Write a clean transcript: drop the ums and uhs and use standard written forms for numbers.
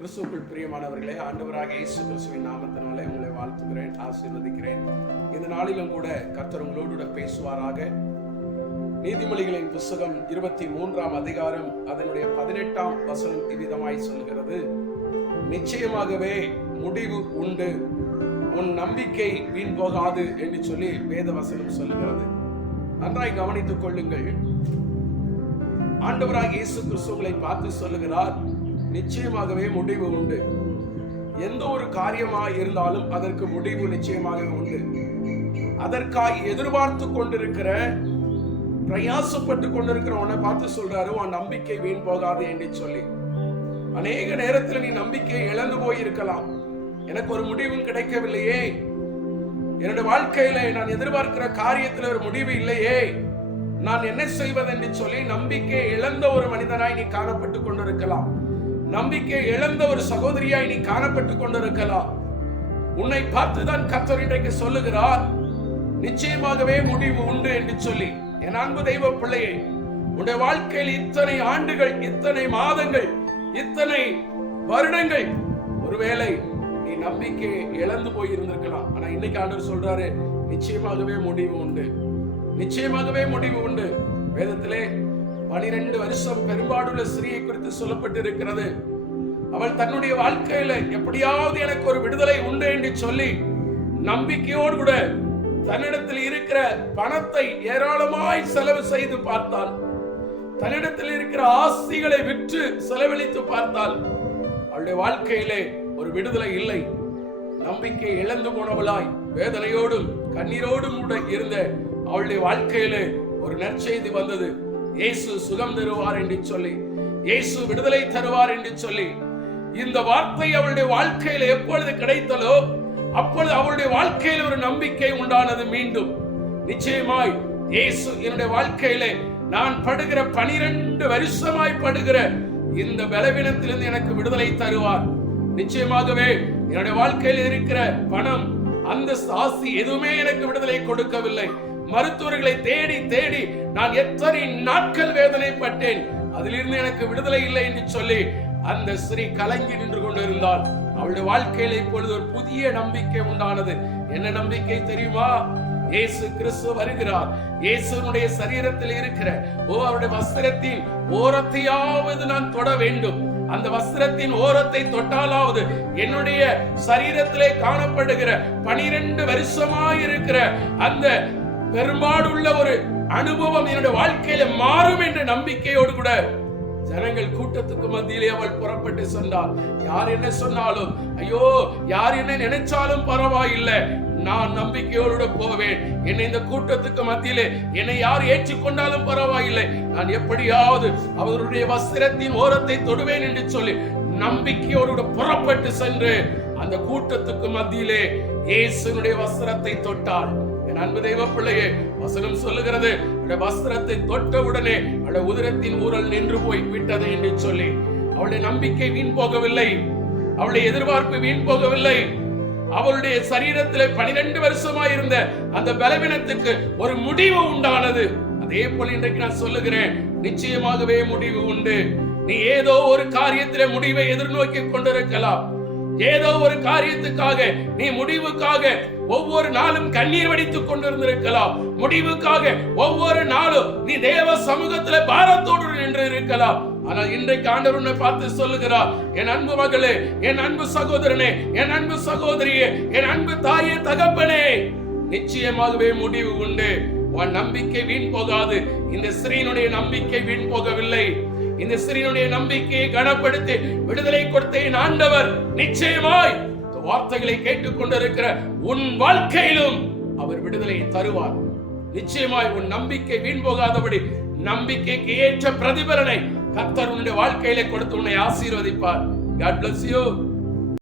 கிறிஸ்துவுக்குள் பிரியமானவர்களே, ஆண்டவராக இயேசு கிறிஸ்துவின் நாமத்தினாலே உங்களை வாழ்த்துகிறேன், ஆசீர்வதிக்கிறேன். இந்த நாளிலும் கூட கர்த்தர் உங்களோடு பேசுவாராக. நீதிமொழிகளின் புத்தகம் 23ஆம் அதிகாரம் அதனுடைய 18ஆம் வசனம் இவ்விதமாய் சொல்கிறது: நிச்சயமாகவே முடிவு உண்டு, உன் நம்பிக்கை வீண் போகாது என்று சொல்லி வேத வசனம் சொல்லுகிறது. நன்றாய் கவனித்துக் கொள்ளுங்கள். ஆண்டவராக இயேசு கிறிஸ்துவை பார்த்து சொல்லுகிறார், நிச்சயமாகவே முடிவு உண்டு. எந்த ஒரு காரியமாக இருந்தாலும் அதற்கு முடிவு நிச்சயமாகவே உண்டு. அதற்காக எதிர்பார்த்து கொண்டிருக்கிற, பிரயாசப்பட்டு கொண்டிருக்கிற உன்னை பார்த்து சொல்றாரு, உன் நம்பிக்கை வீண் போகாது என்று சொல்லி. அநேக நேரத்தில் நீ நம்பிக்கையை இழந்து போயிருக்கலாம். எனக்கு ஒரு முடிவும் கிடைக்கவில்லையே, என்னுடைய வாழ்க்கையில நான் எதிர்பார்க்கிற காரியத்தில் ஒரு முடிவு இல்லையே, நான் என்ன செய்வது என்று சொல்லி நம்பிக்கை இழந்த ஒரு மனிதனாய் நீ காணப்பட்டு கொண்டிருக்கலாம். நம்பிக்கை இழந்த ஒரு சகோதரியாய் நீ காணப்பட்டு கொண்டிருக்கலாம். உன்னை பார்த்துதான் கர்த்தர் இன்றைக்கு சொல்லுகிறார், நிச்சயமாகவே முடிவு உண்டு என்று சொல்லி. என் அன்பு தெய்வ பிள்ளையே, உன்னுடைய வாழ்க்கையில் இத்தனை ஆண்டுகள், இத்தனை மாதங்கள், இத்தனை வருடங்கள் ஒருவேளை நீ நம்பிக்கை இழந்து போயிருந்திருக்கலாம். ஆனா இன்னைக்கு ஆண்டவர் சொல்றாரு, நிச்சயமாகவே முடிவு உண்டு, நிச்சயமாகவே முடிவு உண்டு. வேதத்திலே 12 வருஷம் பெரும்பாடுள்ள ஸ்திரியை குறித்து சொல்லப்பட்டிருக்கிறது. அவள் தன்னுடைய வாழ்க்கையில எப்படியாவது எனக்கு ஒரு விடுதலை உண்டு என்று சொல்லி நம்பிக்கையோடு கூட தன்னிடத்தில் இருக்கிற பணத்தை ஏராளமாய் செலவு செய்து பார்த்தாள். தன்னிடத்தில் இருக்கிற ஆஸ்திகளை விற்று செலவழித்து பார்த்தாள். அவளுடைய வாழ்க்கையிலே ஒரு விடுதலை இல்லை. நம்பிக்கை இழந்து போனவளாய் வேதனையோடும் கண்ணீரோடும் கூட இருந்த அவளுடைய வாழ்க்கையிலே ஒரு நற்செய்தி வந்தது. இயேசு சுகம் தருவார் என்று சொல்லி, இயேசு விடுதலை தருவார் என்று சொல்லி, இந்த வார்த்தை அவளுடைய வாழ்க்கையில எப்பொழுது கிடைத்ததோ அப்பொழுது அவளுடைய வாழ்க்கையில் ஒரு நம்பிக்கை உண்டானது. மீண்டும் நிச்சயமாய் இயேசு என்னுடைய வாழ்க்கையில நான் படுகிற 12 வருஷமாய் படுகிற இந்த பலவீனத்திலிருந்து எனக்கு விடுதலை தருவார். நிச்சயமாகவே என்னுடைய வாழ்க்கையில் இருக்கிற பணம், அந்த ஆஸ்தி எதுவுமே எனக்கு விடுதலை கொடுக்கவில்லை. மருத்துவர்களை தேடி தேடி நான் எத்தனை நாட்கள் வேதனைப்பட்டேன், அதிலிருந்து எனக்கு விடுதலை இல்லை என்று சொல்லி அந்த ஸ்திரீ கலங்கி நின்று கொண்டிருந்தாள். அவளுடைய வாழ்க்கையில இப்பொழுது ஒரு புதிய நம்பிக்கை உண்டானது. என்ன நம்பிக்கை தெரியுமா? இயேசு கிறிஸ்து வருகிறார். இயேசுனுடைய சரீரத்தில் இருக்கிற அவருடைய வஸ்திரத்தின் ஓரத்தையாவது நான் தொட வேண்டும். அந்த வஸ்திரத்தின் ஓரத்தை தொட்டாலாவது என்னுடைய சரீரத்திலே காணப்படுகிற 12 வருஷமாய் இருக்கிற அந்த பெரும்பாடுள்ள ஒரு அனுபவம் என்னுடைய வாழ்க்கையில மாறும் என்ற நம்பிக்கையோடு கூட ஜனங்கள் கூட்டத்துக்கு மத்தியிலே அவள் புறப்பட்டு சென்றாள். யார் என்ன சொன்னாலும், ஐயோ யார் என்ன நினைச்சாலும் பரவாயில்லை, நான் நம்பிக்கையோடு போவேன். என்னை இந்த கூட்டத்துக்கு மத்தியிலே என்னை யார் ஏற்றுக்கொண்டாலும் பரவாயில்லை, நான் எப்படியாவது அவருடைய வஸ்திரத்தின் ஓரத்தை தொடுவேன் என்று சொல்லி நம்பிக்கையோடு புறப்பட்டு சென்று அந்த கூட்டத்துக்கு மத்தியிலே இயேசுனுடைய வஸ்திரத்தை தொட்டாள். என் அன்பு தெய்வ பிள்ளையே, வசனம் சொல்லுகிறது, வஸ்திரத்தை தொட்ட உடனே அவளுடைய உதரத்தின் ஊரல் நின்று போய் விட்டது என்று சொல்லி. அவளுடைய நம்பிக்கை வீண் போகவில்லை, அவளுடைய எதிர்பார்ப்பு வீண் போகவில்லை. அவளுடைய சரீரத்திலே 12 வருஷமாய் இருந்த அந்த பலவீனத்துக்கு ஒரு முடிவு உண்டானது. அதே போல இன்றைக்கு நான் சொல்லுகிறேன், நிச்சயமாகவே முடிவு உண்டு. நீ ஏதோ ஒரு காரியத்திலே முடிவை எதிர்நோக்கி கொண்டிருக்கலாம். ஏதோ ஒரு காரியத்துக்காக நீ முடிவுக்காக ஒவ்வொரு நாளும் கண்ணீர் வடித்துக் கொண்டிருந்திருக்கலாம். முடிவுக்காக ஒவ்வொரு நாளும் நீ தேவ சமூகத்தில் பாரத்தோடு நின்று இருக்கலாம். ஆனால் இன்றைக்கு ஆண்டவர் உன்னை பார்த்து சொல்லுகிறார், என் அன்பு மகளே, என் அன்பு சகோதரனே, என் அன்பு சகோதரியே, என் அன்பு தாயே, தகப்பனே, நிச்சயமாகவே முடிவு உண்டு. உன் நம்பிக்கை வீண் போகாது. இந்த ஸ்திரீனுடைய நம்பிக்கை வீண் போகவில்லை. இந்த ஸ்திரீனுடைய நம்பிக்கையை கனப்படுத்தி விடுதலை கொடுத்த ஆண்டவர் நிச்சயமாய் வார்த்தைகளை கேட்டுக்கொண்டிருக்கிற உன் வாழ்க்கையிலும் அவர் விடுதலை தருவார். நிச்சயமாய் உன் நம்பிக்கை வீண் போகாதபடி நம்பிக்கைக்கு ஏற்ற பிரதிபலனை கர்த்தர் உன்னுடைய வாழ்க்கையில கொடுத்து உன்னை ஆசீர்வதிப்பார். God bless you.